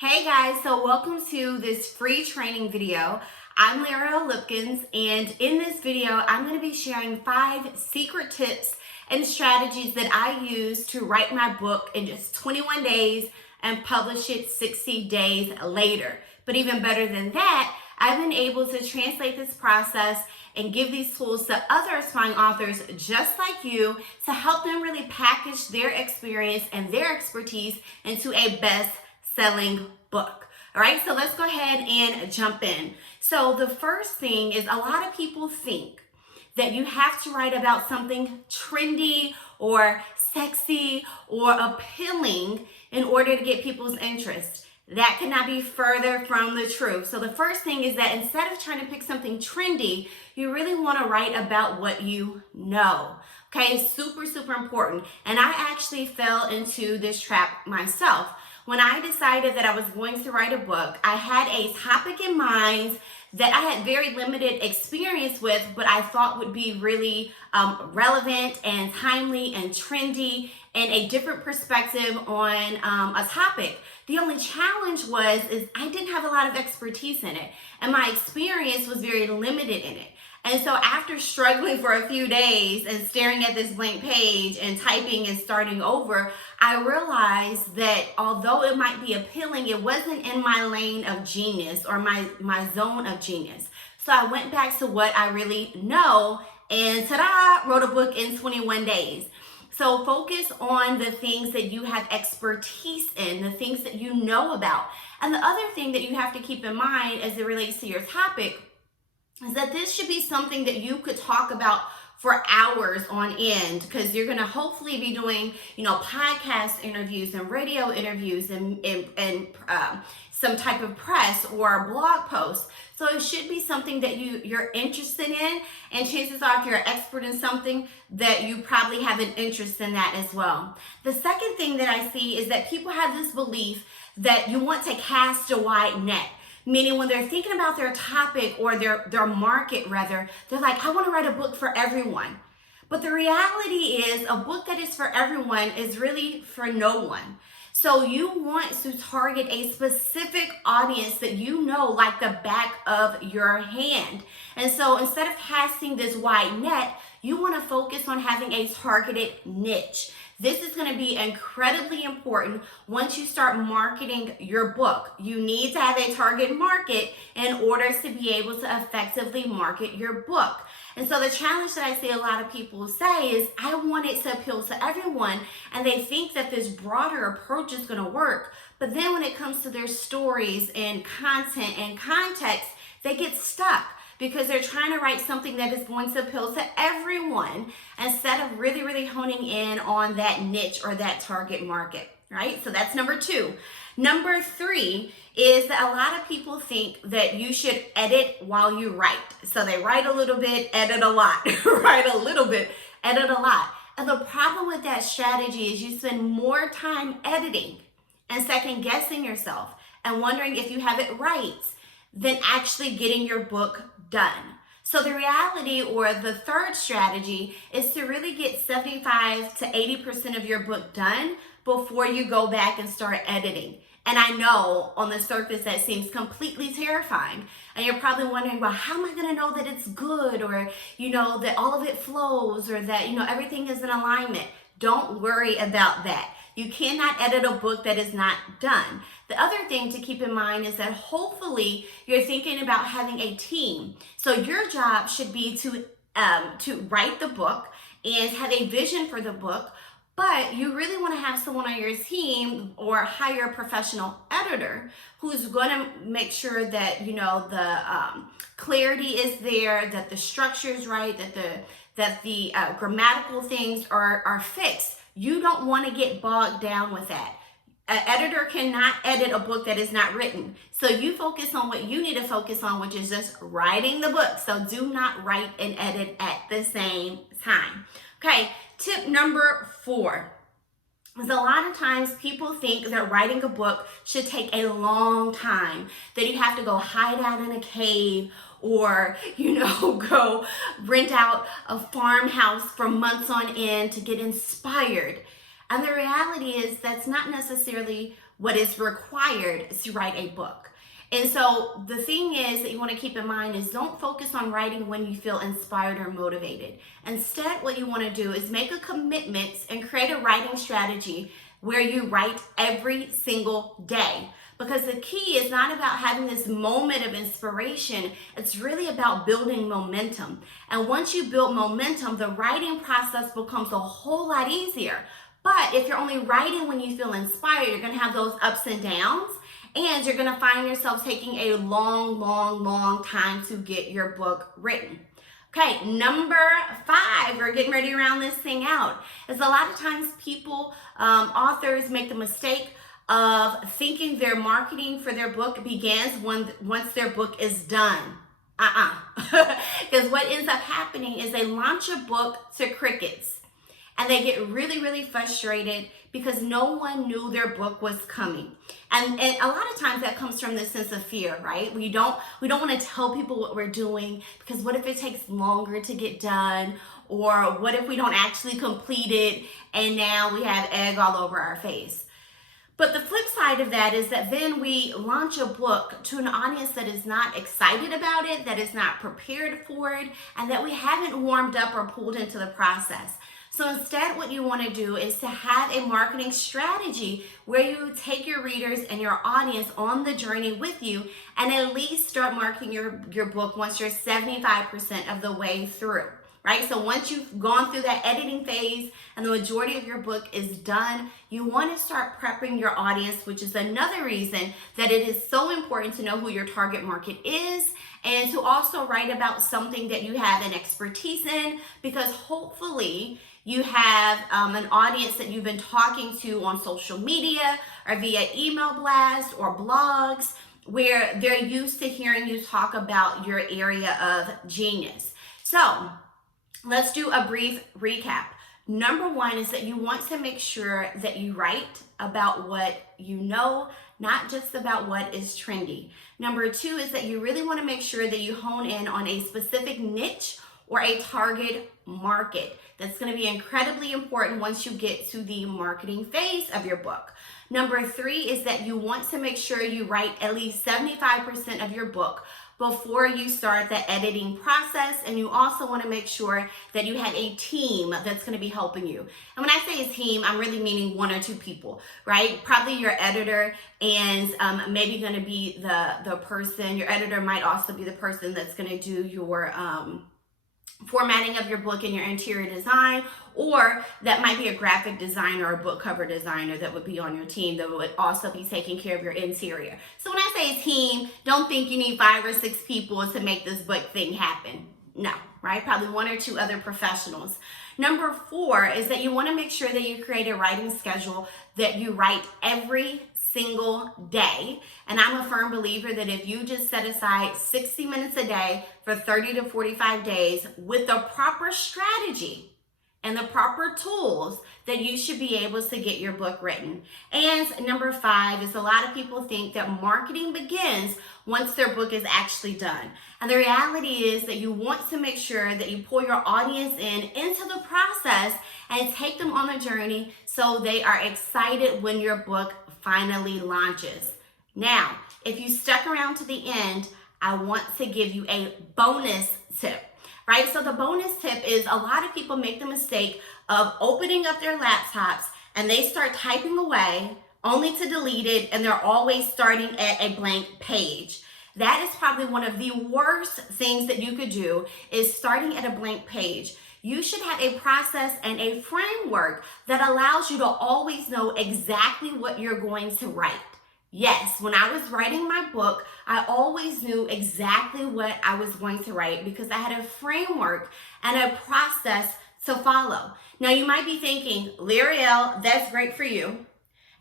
Hey guys, so welcome to this free training video. I'm Lara Lipkins, and in this video, I'm going to be sharing 5 secret tips and strategies that I use to write my book in just 21 days and publish it 60 days later. But even better than that, I've been able to translate this process and give these tools to other aspiring authors just like you to help them really package their experience and their expertise into a best-selling book. All right, so let's go ahead and jump in. So the first thing is a lot of people think that you have to write about something trendy or sexy or appealing in order to get people's interest. That cannot be further from the truth. So the first thing is that instead of trying to pick something trendy, you really want to write about what you know. Okay, super, super important. And I actually fell into this trap myself. When I decided that I was going to write a book, I had a topic in mind that I had very limited experience with, but I thought would be really relevant and timely and trendy and a different perspective on a topic. The only challenge is I didn't have a lot of expertise in it, and my experience was very limited in it. And so after struggling for a few days and staring at this blank page and typing and starting over, I realized that although it might be appealing, it wasn't in my lane of genius or my zone of genius. So I went back to what I really know and ta-da, wrote a book in 21 days. So focus on the things that you have expertise in, the things that you know about. And the other thing that you have to keep in mind as it relates to your topic is that this should be something that you could talk about for hours on end, because you're going to hopefully be doing, podcast interviews and radio interviews and some type of press or blog post. So it should be something that you're interested in, and chances are if you're an expert in something that you probably have an interest in that as well. The second thing that I see is that people have this belief that you want to cast a wide net. Meaning when they're thinking about their topic or their market rather, they're like, I want to write a book for everyone. But the reality is a book that is for everyone is really for no one. So you want to target a specific audience that you know like the back of your hand. And so instead of casting this wide net, you want to focus on having a targeted niche. This is going to be incredibly important once you start marketing your book. You need to have a target market in order to be able to effectively market your book. And so the challenge that I see a lot of people say is, I want it to appeal to everyone, and they think that this broader approach is going to work. But then when it comes to their stories and content and context, they get stuck, because they're trying to write something that is going to appeal to everyone instead of really, really honing in on that niche or that target market, right? So that's number 2. Number 3 is that a lot of people think that you should edit while you write. So they write a little bit, edit a lot, write a little bit, edit a lot. And the problem with that strategy is you spend more time editing and second guessing yourself and wondering if you have it right than actually getting your book done. So the reality, or the third strategy, is to really get 75 to 80% of your book done before you go back and start editing. And I know on the surface that seems completely terrifying. And you're probably wondering, well, how am I going to know that it's good, or, that all of it flows, or that, everything is in alignment? Don't worry about that. You cannot edit a book that is not done. The other thing to keep in mind is that hopefully you're thinking about having a team. So your job should be to write the book and have a vision for the book, but you really want to have someone on your team or hire a professional editor who's going to make sure that, the clarity is there, that the structure is right, that the grammatical things are fixed. You don't want to get bogged down with that. An editor cannot edit a book that is not written. So you focus on what you need to focus on, which is just writing the book. So do not write and edit at the same time. Okay, tip number 4 is a lot of times people think that writing a book should take a long time, that you have to go hide out in a cave or, go rent out a farmhouse for months on end to get inspired. And the reality is that's not necessarily what is required to write a book. And so the thing is that you want to keep in mind is don't focus on writing when you feel inspired or motivated. Instead, what you want to do is make a commitment and create a writing strategy where you write every single day. Because the key is not about having this moment of inspiration, it's really about building momentum. And once you build momentum, the writing process becomes a whole lot easier. But if you're only writing when you feel inspired, you're going to have those ups and downs. And you're going to find yourself taking a long time to get your book written. Okay, number 5, we're getting ready to round this thing out, is a lot of times people, authors make the mistake of thinking their marketing for their book begins once their book is done. Because what ends up happening is they launch a book to crickets. And they get really frustrated because no one knew their book was coming. And a lot of times that comes from this sense of fear, right? We don't want to tell people what we're doing because what if it takes longer to get done? Or what if we don't actually complete it and now we have egg all over our face? But the flip side of that is that then we launch a book to an audience that is not excited about it, that is not prepared for it, and that we haven't warmed up or pulled into the process. So instead, what you want to do is to have a marketing strategy where you take your readers and your audience on the journey with you and at least start marketing your book once you're 75% of the way through, right? So once you've gone through that editing phase and the majority of your book is done, you want to start prepping your audience, which is another reason that it is so important to know who your target market is and to also write about something that you have an expertise in, because hopefully you have an audience that you've been talking to on social media or via email blast or blogs where they're used to hearing you talk about your area of genius. So let's do a brief recap. Number 1 is that you want to make sure that you write about what you know, not just about what is trendy. Number 2 is that you really want to make sure that you hone in on a specific niche or a target market. That's going to be incredibly important once you get to the marketing phase of your book. Number 3 is that you want to make sure you write at least 75% of your book before you start the editing process, and you also want to make sure that you have a team that's going to be helping you. And when I say a team, I'm really meaning 1 or 2 people, right? Probably your editor, and maybe going to be the person, your editor might also be the person that's going to do your formatting of your book and your interior design, or that might be a graphic designer or book cover designer that would be on your team that would also be taking care of your interior. So when I say a team, don't think you need 5 or 6 people to make this book thing happen. No, right? Probably 1 or 2 other professionals. Number 4 is that you want to make sure that you create a writing schedule that you write every single day. And I'm a firm believer that if you just set aside 60 minutes a day for 30 to 45 days with the proper strategy and the proper tools, that you should be able to get your book written. And number 5 is a lot of people think that marketing begins once their book is actually done. And the reality is that you want to make sure that you pull your audience into the process and take them on the journey so they are excited when your book finally launches. Now, if you stuck around to the end, I want to give you a bonus tip. Right? So the bonus tip is a lot of people make the mistake of opening up their laptops and they start typing away only to delete it, and they're always starting at a blank page. That is probably one of the worst things that you could do, is starting at a blank page. You should have a process and a framework that allows you to always know exactly what you're going to write. Yes, when I was writing my book, I always knew exactly what I was going to write because I had a framework and a process to follow. Now you might be thinking, L'Oreal, that's great for you,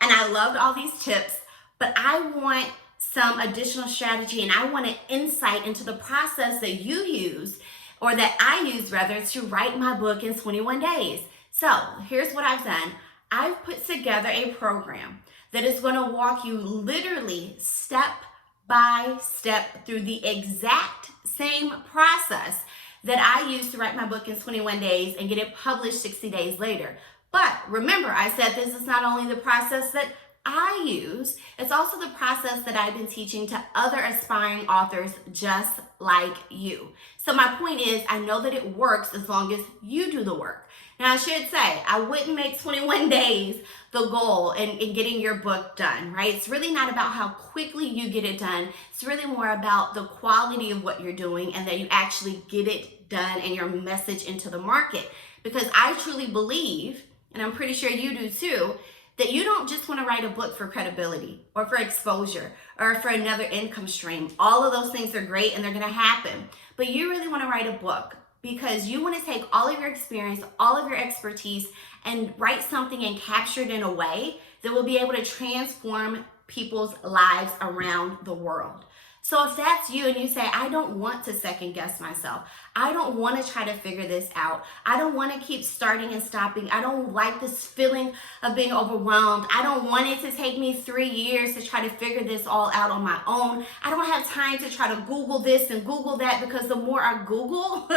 and I loved all these tips, but I want some additional strategy and I want an insight into the process that you use, or that I use rather, to write my book in 21 days. So here's what I've done. I've put together a program that is going to walk you literally step by step through the exact same process that I used to write my book in 21 days and get it published 60 days later. But remember, I said this is not only the process that I use. It's also the process that I've been teaching to other aspiring authors just like you. So my point is, I know that it works as long as you do the work. Now, I should say, I wouldn't make 21 days the goal in getting your book done, right? It's really not about how quickly you get it done. It's really more about the quality of what you're doing and that you actually get it done and your message into the market. Because I truly believe, and I'm pretty sure you do too, that you don't just want to write a book for credibility or for exposure or for another income stream. All of those things are great and they're going to happen. But you really want to write a book because you want to take all of your experience, all of your expertise, and write something and capture it in a way that will be able to transform people's lives around the world. So if that's you and you say, I don't want to second guess myself, I don't want to try to figure this out, I don't want to keep starting and stopping, I don't like this feeling of being overwhelmed, I don't want it to take me 3 years to try to figure this all out on my own, I don't have time to try to Google this and Google that, because the more I Google,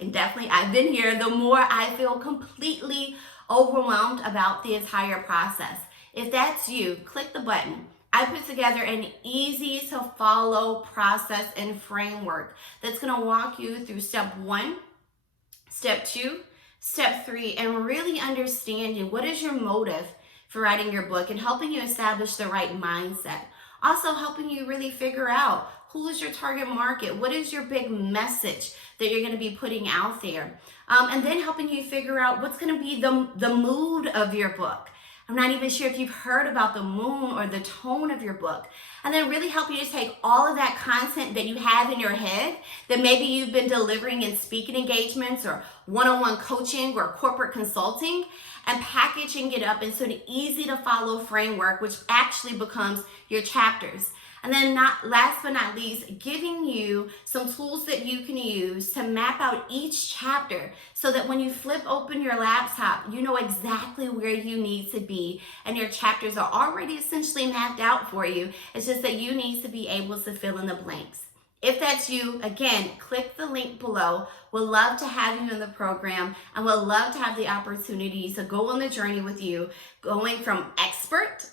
and definitely I've been here, the more I feel completely overwhelmed about the entire process. If that's you, click the button. I put together an easy to follow process and framework that's going to walk you through step 1, step 2, step 3, and really understanding what is your motive for writing your book and helping you establish the right mindset. Also helping you really figure out who is your target market, what is your big message that you're going to be putting out there, and then helping you figure out what's going to be the mood of your book. I'm not even sure if you've heard about the mood or the tone of your book. And then really help you to take all of that content that you have in your head that maybe you've been delivering in speaking engagements or one-on-one coaching or corporate consulting, and packaging it up into an easy to follow framework, which actually becomes your chapters. And then last but not least, giving you some tools that you can use to map out each chapter so that when you flip open your laptop, you know exactly where you need to be and your chapters are already essentially mapped out for you. It's just that you need to be able to fill in the blanks. If that's you, again, click the link below. We'd love to have you in the program and we'd love to have the opportunity to go on the journey with you, going from expert,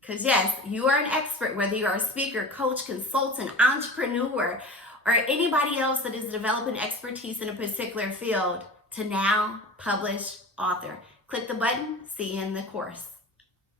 because yes, you are an expert, whether you are a speaker, coach, consultant, entrepreneur, or anybody else that is developing expertise in a particular field, to now published author. Click the button, see you in the course.